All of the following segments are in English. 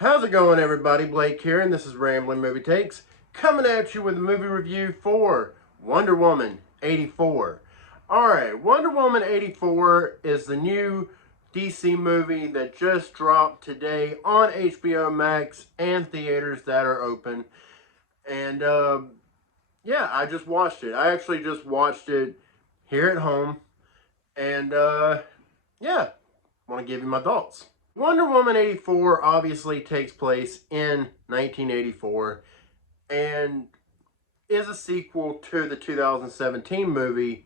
How's it going, everybody? Blake here, and this is Rambling Movie Takes, coming at you with a movie review for Wonder Woman 84. Alright, Wonder Woman 84 is the new DC movie that just dropped today on HBO Max and theaters that are open. And, yeah, I just watched it. I actually just watched it here at home. And, yeah, want to give you my thoughts. Wonder Woman 84 obviously takes place in 1984 and is a sequel to the 2017 movie.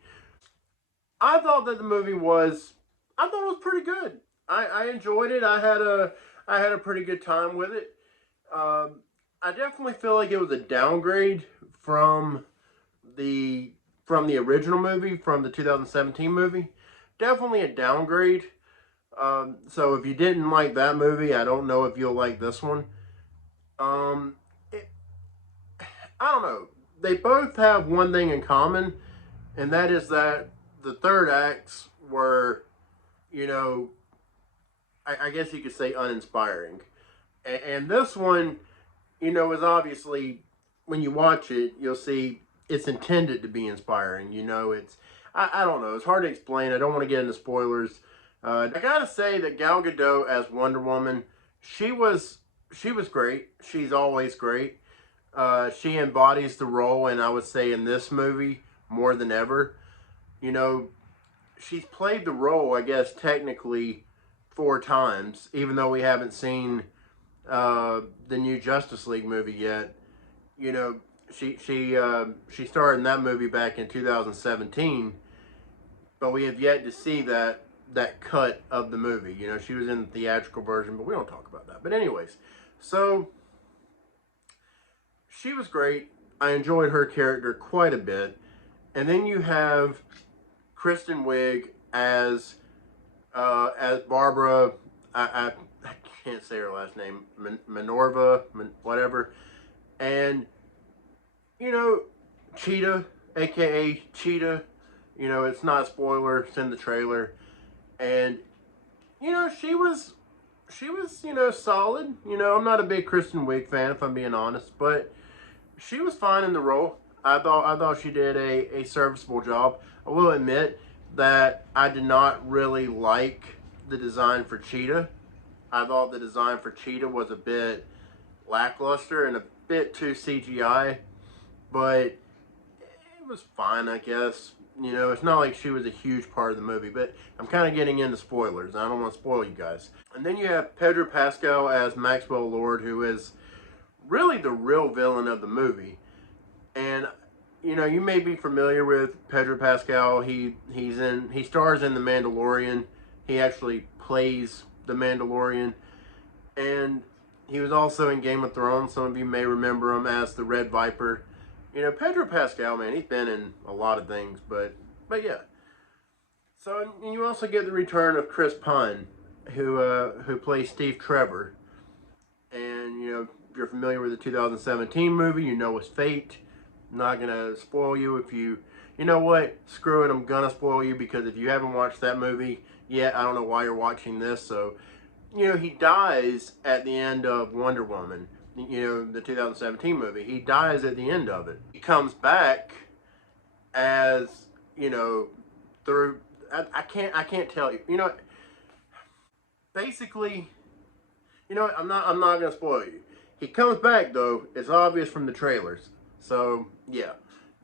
I thought that the movie was, I thought it was pretty good. I enjoyed it. I had a pretty good time with it. I definitely feel like it was a downgrade from the original movie, from the 2017 movie. Definitely a downgrade. So if you didn't like that movie, I don't know if you'll like this one. Um, it, I don't know. They both have one thing in common, and that is that the third acts were, you know, I guess you could say uninspiring. And this one, you know, is obviously, when you watch it, you'll see it's intended to be inspiring. You know, I don't know. It's hard to explain. I don't want to get into spoilers. I gotta say that Gal Gadot as Wonder Woman, she was great. She's always great. She embodies the role, and I would say in this movie more than ever. You know, she's played the role, I guess, technically 4 times, even though we haven't seen the new Justice League movie yet. You know, she starred in that movie back in 2017, but we have yet to see that cut of the movie. You know, she was in the theatrical version, but we don't talk about that. But anyways, so she was great. I enjoyed her character quite a bit. And then you have Kristen Wiig as Barbara. I can't say her last name. Minerva, whatever. And you know, Cheetah, aka Cheetah. You know, it's not a spoiler. It's in the trailer. And you know, she was, you know, solid. You know, I'm not a big Kristen Wiig fan, if I'm being honest, but she was fine in the role. I thought she did a serviceable job. I will admit that I did not really like the design for Cheetah. I thought the design for Cheetah was a bit lackluster and a bit too CGI, but it was fine, I guess. You know, it's not like she was a huge part of the movie, but I'm kind of getting into spoilers. I don't want to spoil you guys. And then you have Pedro Pascal as Maxwell Lord, who is really the real villain of the movie. And you know, you may be familiar with Pedro Pascal. He stars in The Mandalorian. He actually plays the Mandalorian, and he was also in Game of Thrones. Some of you may remember him as the Red Viper. You know, Pedro Pascal, man, he's been in a lot of things, but yeah. So, and you also get the return of Chris Pine, who plays Steve Trevor. And, you know, if you're familiar with the 2017 movie, you know his fate. I'm not going to spoil you if you know what, screw it, I'm going to spoil you, because if you haven't watched that movie yet, I don't know why you're watching this. So, you know, he dies at the end of Wonder Woman. You know, the 2017 movie. He dies at the end of it. He comes back as, you know, through, I can't tell you. You know, basically, you know what, I'm not going to spoil you. He comes back, though. It's obvious from the trailers. So, yeah,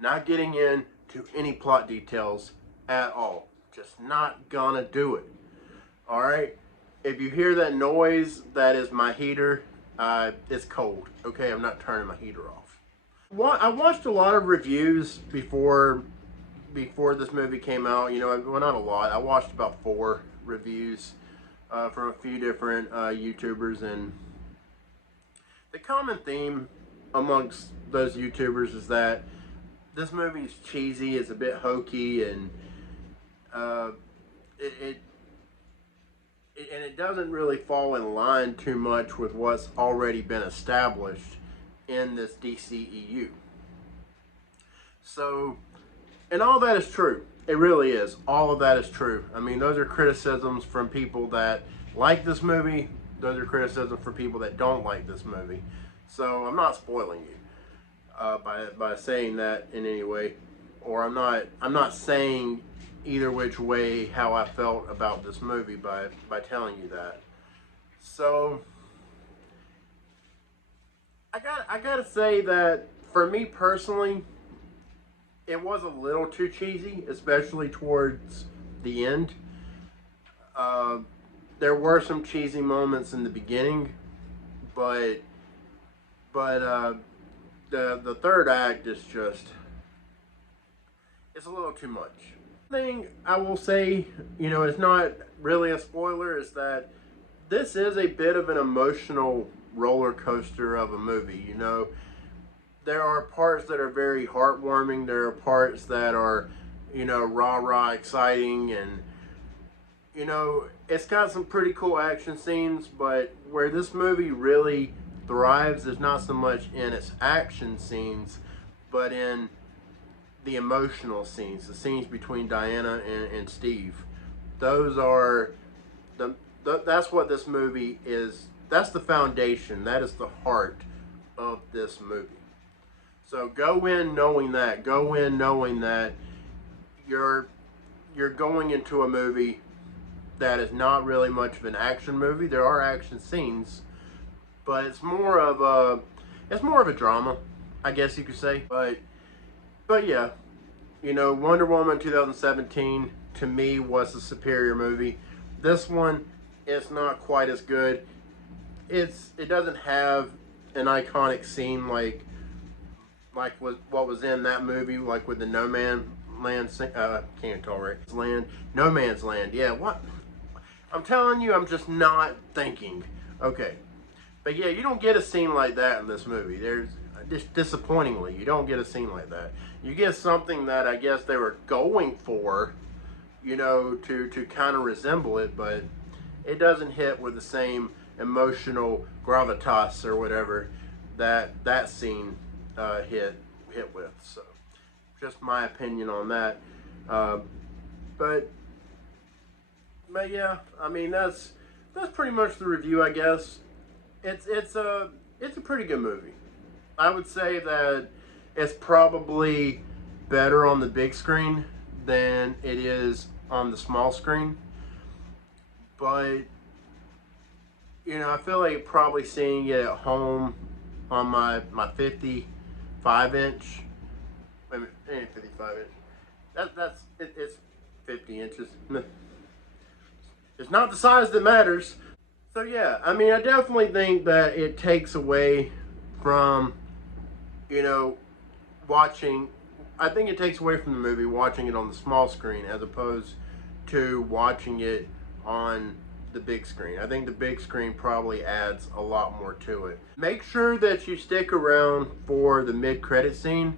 not getting into any plot details at all. Just not gonna do it. All right? If you hear that noise, that is my heater. It's cold. Okay, I'm not turning my heater off. I watched a lot of reviews before this movie came out. You know, well, not a lot. I watched about 4 reviews from a few different YouTubers, and the common theme amongst those YouTubers is that this movie is cheesy, it's a bit hokey, and it doesn't really fall in line too much with what's already been established in this DCEU. So, and all that is true. It really is. All of that is true. I mean, those are criticisms from people that like this movie Those are criticisms for people that don't like this movie. So I'm not spoiling you by saying that in any way, or I'm not saying either which way how I felt about this movie by telling you that. So I gotta say that for me personally, it was a little too cheesy, especially towards the end. Uh, there were some cheesy moments in the beginning, but the third act is just, it's a little too much. Thing I will say, you know, it's not really a spoiler, is that this is a bit of an emotional roller coaster of a movie. You know, there are parts that are very heartwarming. There are parts that are, you know, rah rah exciting, and you know, it's got some pretty cool action scenes. But where this movie really thrives is not so much in its action scenes, but in the emotional scenes, the scenes between Diana and Steve. Those are that's what this movie is. That's the foundation. That is the heart of this movie. So go in knowing that. Go in knowing that you're going into a movie that is not really much of an action movie. There are action scenes, but it's more of a drama, I guess you could say. But yeah, you know, Wonder Woman 2017 to me was a superior movie. This one, it's not quite as good. It doesn't have an iconic scene like what was in that movie, like with the No Man Land, can't talk right. Land, No Man's Land. Yeah, what? I'm telling you, I'm just not thinking. Okay, but yeah, you don't get a scene like that in this movie. There's just disappointingly, you don't get a scene like that. You get something that I guess they were going for, you know, to kind of resemble it, but it doesn't hit with the same emotional gravitas or whatever that scene hit with. So, just my opinion on that. Uh, but yeah, I mean that's pretty much the review, I guess. It's a pretty good movie. I would say that it's probably better on the big screen than it is on the small screen. But you know, I feel like probably seeing it at home on my 55 inch. Wait a minute, it ain't 55 inch. It's 50 inches. It's not the size that matters. So yeah, I mean, I definitely think that it takes away from, you know, watching. I think it takes away from the movie watching it on the small screen as opposed to watching it on the big screen. I think the big screen probably adds a lot more to it. Make sure that you stick around for the mid-credit scene.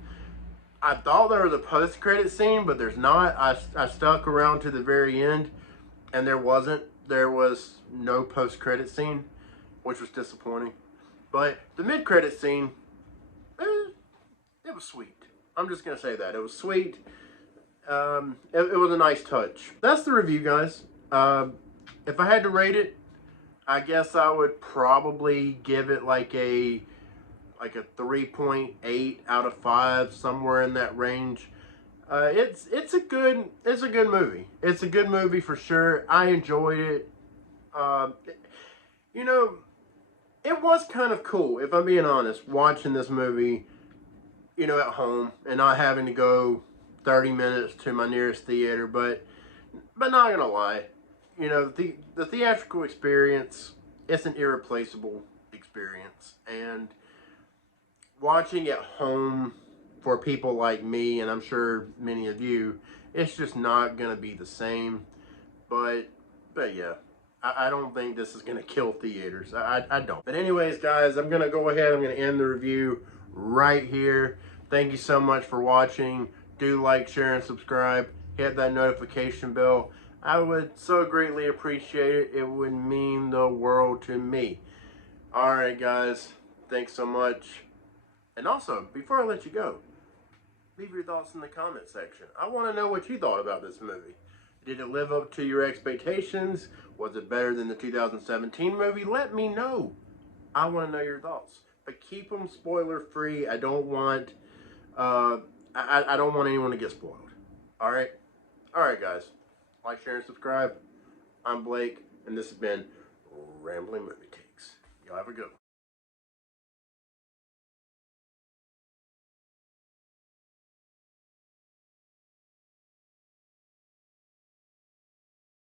I thought there was a post-credit scene, but there's not. I stuck around to the very end, and there wasn't. There was no post-credit scene, which was disappointing. But the mid-credit scene, it was sweet. I'm just going to say that. It was sweet. It was a nice touch. That's the review, guys. If I had to rate it, I guess I would probably give it like a 3.8 out of 5, somewhere in that range. It's a good movie. It's a good movie for sure. I enjoyed it. You know, it was kind of cool, if I'm being honest, watching this movie, you know, at home and not having to go 30 minutes to my nearest theater. But not gonna lie, you know, the theatrical experience, it's an irreplaceable experience, and watching at home for people like me, and I'm sure many of you, it's just not gonna be the same. But yeah, I don't think this is gonna kill theaters. I don't. But anyways, guys, I'm gonna go ahead. I'm gonna end the review right here. Thank you so much for watching. Do like, share, and subscribe. Hit that notification bell. I would so greatly appreciate it. It would mean the world to me. Alright, guys. Thanks so much. And also, before I let you go, leave your thoughts in the comment section. I want to know what you thought about this movie. Did it live up to your expectations? Was it better than the 2017 movie? Let me know. I want to know your thoughts. But keep them spoiler free. I don't want I don't want anyone to get spoiled. All right, guys. Like, share, and subscribe. I'm Blake, and this has been Rambling Movie Takes. Y'all have a good one.